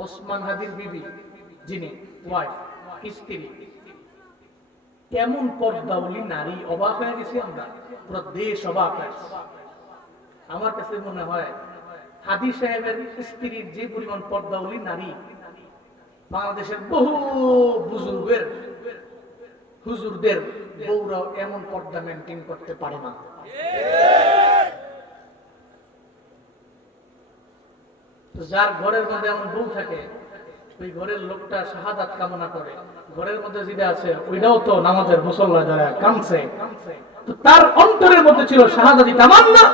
ওসমান হাদির বিবি যিনি ওয়াইফ স্ত্রী, এমন পর্দাওয়ালি নারী, অবাক হয়ে গেছি আমরা, পুরো দেশ অবাক হয়েছে। আমার কাছে মনে হয় হাদি সাহেবের স্ত্রীর যে পরিমাণ পর্দাওয়ালি নারী, বাংলাদেশের বহু বুজুর্গের হুজুরদের বউরাও এমন পর্দা মেনটেন করতে পারে না। যার ঘরের মধ্যে এমন বউ থাকে, ওই ঘরের লোকটা শাহাদাত কামনা করে, ঘরের মধ্যে যেটা আছে ওইটাও তো নামাজের মুসল্লা যারা কাঁদছে, তো তার অন্তরের মধ্যে ছিল শাহাদাতি তামান্না।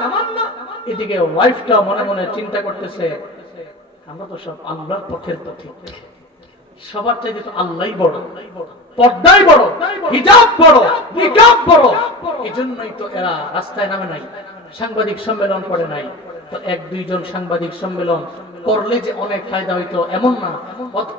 এদিকে ওয়াইফটা মনে মনে চিন্তা করতেছে, আমরা তো সব আল্লাহর পথের পথিক, সবার চাইতে তো আল্লাহই বড়, পর্দাই বড়, হিজাব বড়, নিকাব বড়, এজন্যই তো এরা রাস্তায় নামে নাই, সাংবাদিক সম্মেলন করে নাই। তো এক দুইজন সাংবাদিক সম্মেলন করলে যে অনেক ফায়দা হইতো এমন না,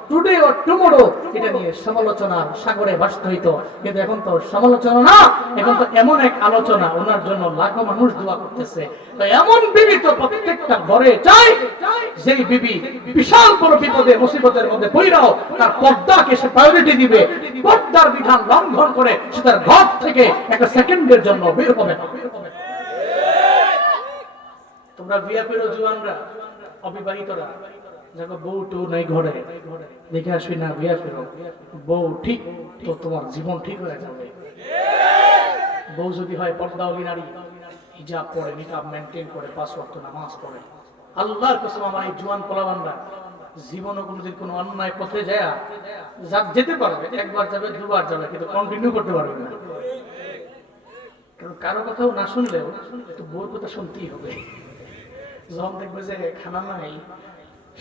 টুডে অর টুমরো এটা নিয়ে সমালোচনার সাগরে ভাসতে হইতো। কিন্তু এখন তো সমালোচনা না, এখন তো এমন এক আলোচনা, ওনার জন্য লাখো মানুষ দোয়া করতেছে। তো এমন বিবি তো প্রত্যেকটা ঘরে চাই, যেই বিবি বিশাল বড় বিপদে মুসিবতের মধ্যে পড়াও তার পর্দাকে সে প্রায়োরিটি দিবে, পর্দার বিধান লঙ্ঘন করে সে তার ঘর থেকে একটা সেকেন্ডের জন্য বের হবে না। তোমরা বিয়া পেরো জুয়ানরা, অবিবাহিতরা, যাকে বউ টু নাই ঘরে, দেখে আসবি না বিয়া পেরো, বউ ঠিক তো তোমার জীবন ঠিক হয়ে যাবে। বউ যদি হয় পর্দাওয়ালি নারী, হিজাব পরে, নিকাব মেনটেন করে, 5 ওয়াক্ত নামাজ পড়ে, আল্লাহর কসম আমার এই জুয়ান পোলাবানরা জীবনে কোনোদিন কোনো অন্যায় পথে যায় যেতে পারবে, একবার যাবে দুবার যাবে, কিন্তু কন্টিনিউ করতে পারবে না। কারণ কারো কথাও না শুনলেও একটু বউর কথা শুনতেই হবে। যখন দেখবে যে খানা নাই,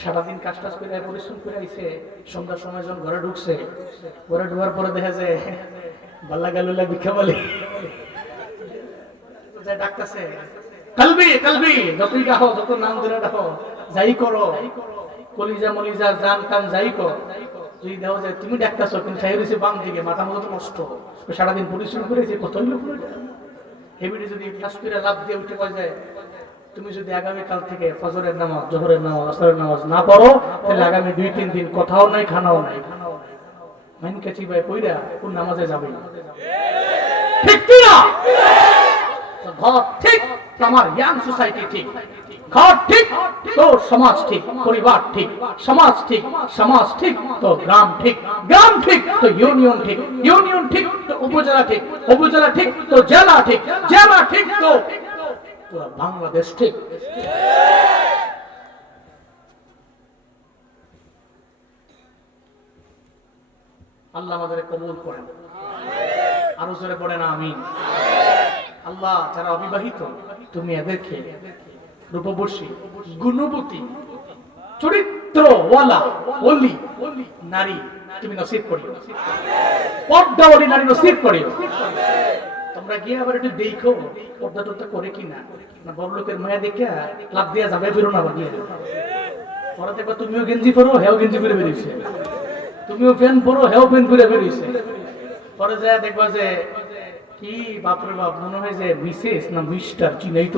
সারাদিন কাজ টাজ করে পরিশ্রম করে আইছে, সন্ধ্যার সময় যখন ঘরে ঢুকছে, ঘরে ঢোকার পরে দেখা যায় বাল্লা গালুল্লা ভিক্ষা বলে ডাকতেছে, কালবি কালবি, যতই ডাকো, যত নাম ধরে ডাকো, যাই করো, কলিজা মলিজা জান টান যাই কর, যদি দেখো যে তুমি ডাকতেছো কিন্তু চাই রয়েছে বাম দিকে, মাথা মতো নষ্ট, সারাদিন পরিশ্রম করেছে, কতই লোক হেবিটি যদি কাজ করে লাভ দিয়ে উঠে পাওয়া যায়, তুমি যদি আগামীকাল থেকে ফজরের নামাজ, জোহরের নামাজ, আসরের নামাজ না পড়ো, তাহলে আগামী 2-3 দিন কথাও নাই, খানাও নাই। মাইন কাছি ভাই কইরা কোন নামাজে যাবে? ঠিক কি না? ঘর ঠিক, আমার ইয়াং সোসাইটি ঠিক, ঘর ঠিক তো সমাজ ঠিক, পরিবার ঠিক, সমাজ ঠিক, সমাজ ঠিক তো গ্রাম ঠিক, গ্রাম ঠিক তো ইউনিয়ন ঠিক, ইউনিয়ন ঠিক তো উপজেলা ঠিক, উপজেলা ঠিক তো জেলা ঠিক, জেলা ঠিক তো বাংলাদেশ ঠিক। আল্লাহ আমাদের কবুল করেন, আরো জোরে পড়েন আমিন। আল্লাহ যারা অবিবাহিত, তুমি এদেরকে রূপবর্ষী, গুণবতী, চরিত্রওয়ালা ওলি নারী তুমি নসিব করিও, পর্দাওয়ালী নারী নসিব করিও। তোমরা গিয়ে আবার একটু দেখো পর্দা টর্দা করে কিনা, না বড় লোকের মায়া দেখে লাভ দিয়া যাবে, ফিরো না গিয়ে পরে দেখবা তুমিও গেঞ্জি পরো, হেও গেঞ্জি পরে বেরিয়েছে, তুমিও ফ্যান পরো, হেও ফ্যান পরে বেরিয়েছে, পরে যায় দেখবা যে কি বাপরে বাপ, মনে হয় যে মিসেস না মিস্টার চিনাই তো